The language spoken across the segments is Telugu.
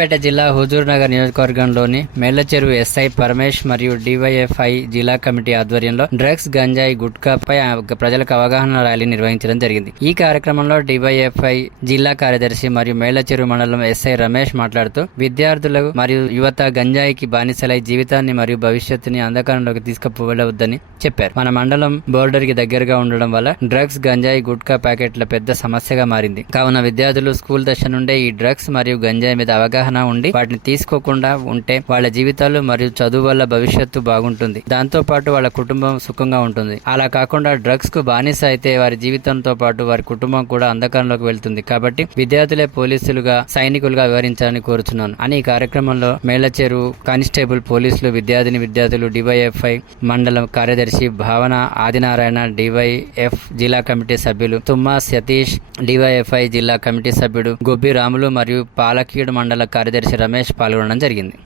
పేట జిల్లా హుజూర్ నగర్ నియోజకవర్గంలోని మేళ్లచెరువు ఎస్ఐ పరమేష్ మరియు డివైఎఫ్ఐ జిల్లా కమిటీ ఆధ్వర్యంలో డ్రగ్స్, గంజాయి, గుట్కాపై ప్రజలకు అవగాహన ర్యాలీ నిర్వహించడం జరిగింది. ఈ కార్యక్రమంలో డివైఎఫ్ఐ జిల్లా కార్యదర్శి మరియు మేళ్లచెరువు మండలం ఎస్ఐ రమేష్ మాట్లాడుతూ విద్యార్థులు మరియు యువత గంజాయికి బానిసలై జీవితాన్ని మరియు భవిష్యత్తుని అంధకారంలోకి తీసుకుపోవద్దని చెప్పారు. మన మండలం బోర్డర్ కి దగ్గరగా ఉండడం వల్ల డ్రగ్స్, గంజాయి, గుట్కా ప్యాకెట్ల పెద్ద సమస్యగా మారింది. కావున విద్యార్థులు స్కూల్ దశ నుండే ఈ డ్రగ్స్ మరియు గంజాయి మీద అవగాహన ఉండి వాటిని తీసుకోకుండా ఉంటే వాళ్ళ జీవితాలు మరియు చదువు వల్ల భవిష్యత్తు బాగుంటుంది. దాంతో పాటు వాళ్ళ కుటుంబం సుఖంగా ఉంటుంది. అలా కాకుండా డ్రగ్స్ కు బానిస అయితే వారి జీవితంతో పాటు వారి కుటుంబం కూడా అంధకారంలోకి వెళ్తుంది. కాబట్టి విద్యార్థులే పోలీసులుగా, సైనికులుగా వ్యవహరించాలని కోరుచున్నాను అని ఈ కార్యక్రమంలో మేళ్లచెరువు కానిస్టేబుల్, పోలీసులు, విద్యార్థులు, డివైఎఫ్ఐ మండలం కార్యదర్శి భావన ఆదినారాయణ, డివైఎఫ్ జిల్లా కమిటీ సభ్యులు తుమ్మా సతీష్, డివైఎఫ్ఐ జిల్లా కమిటీ సభ్యుడు గొబ్బి రాములు మరియు పాలకీడు మండల కార్యదర్శి రమేష్ పాల్గొనడం జరిగింది.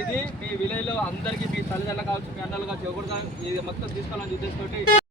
ఇది మీ విలేజ్ లో అందరికీ, మీ తల్లిదండ్రులు కావచ్చు, మీ అన్నలు కావచ్చు, ఎవరు ఇది మొత్తం తీసుకోవాలని ఉద్దేశంతో